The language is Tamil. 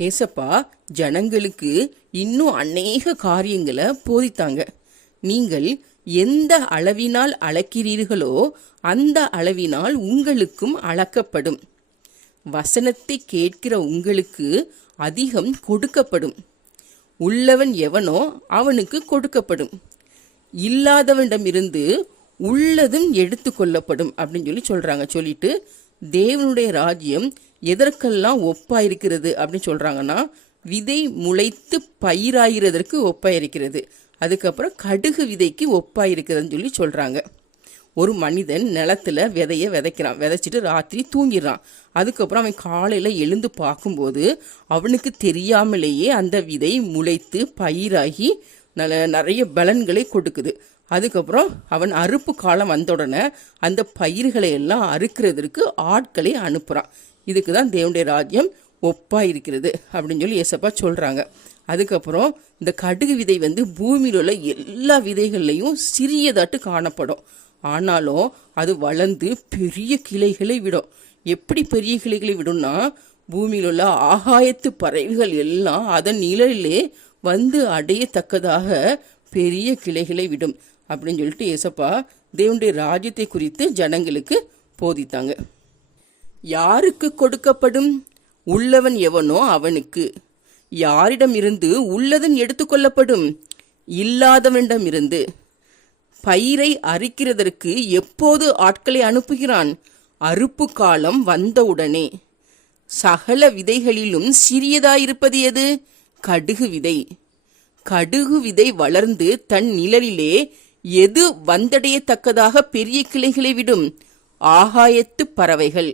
ஏசப்பா ஜனங்களுக்கு இன்னும் அநேக காரியங்களை போதித்தாங்க. நீங்கள் எந்த அளவினால் அளக்கிறீர்களோ அந்த அளவினால் உங்களுக்கும் அளக்கப்படும். வசனத்தை கேட்கிற உங்களுக்கு அதிகம் கொடுக்கப்படும். உள்ளவன் எவனோ அவனுக்கு கொடுக்கப்படும், இல்லாதவனிடமிருந்து உள்ளதும் எடுத்து கொள்ளப்படும் அப்படின்னு சொல்லிட்டு தேவனுடைய ராஜ்யம் எதற்கெல்லாம் ஒப்பாயிருக்கிறது அப்படின்னு சொல்றாங்கன்னா, விதை முளைத்து பயிராகிறதற்கு ஒப்பாயிருக்கிறது. அதுக்கப்புறம் கடுகு விதைக்கு ஒப்பாயிருக்கிறதுன்னு சொல்றாங்க. ஒரு மனிதன் நிலத்துல விதைய விதைக்கிறான், விதைச்சிட்டு ராத்திரி தூங்கிடுறான். அதுக்கப்புறம் அவன் காலையில எழுந்து பார்க்கும்போது அவனுக்கு தெரியாமலேயே அந்த விதை முளைத்து பயிராகி நிறைய பலன்களை கொடுக்குது. அதுக்கப்புறம் அவன் அறுப்பு காலம் வந்த உடனே அந்த பயிர்களை எல்லாம் அறுக்கிறதுக்கு ஆட்களை அனுப்புறான். இதுக்கு தான் தேவனுடைய ராஜ்யம் ஒப்பா இருக்கிறது அப்படின்னு ஏசப்பா சொல்றாங்க. அதுக்கப்புறம் இந்த கடுகு விதை பூமியில் உள்ள எல்லா விதைகள்லையும் சிறியதாட்டு காணப்படும். ஆனாலும் அது வளர்ந்து பெரிய கிளைகளை விடும். எப்படி பெரிய கிளைகளை விடும்னா, பூமியில் உள்ள ஆகாயத்து பறவைகள் எல்லாம் அதன் நிழலிலே அடையத்தக்கதாக பெரிய கிளைகளை விடும் அப்படின்னு ஏசப்பா தேவனுடைய ராஜ்யத்தை குறித்து ஜனங்களுக்கு போதித்தாங்க. யாருக்கு கொடுக்கப்படும்? உள்ளவன் எவனோ அவனுக்கு. யாரிடம் இருந்து உள்ளதன் எடுத்துக்கொள்ளப்படும்? இல்லாதவனிடம் இருந்து. பயிரை அறுக்கிறதற்கு எப்போது ஆட்களை அனுப்புகிறான்? அறுப்பு காலம் வந்தவுடனே. சகல விதைகளிலும் சிறியதாயிருப்பது எது? கடுகு விதை. கடுகு விதை வளர்ந்து தன் நிழலிலே எது வந்தடையத்தக்கதாக பெரிய கிளைகளை விடும்? ஆகாயத்து பறவைகள்.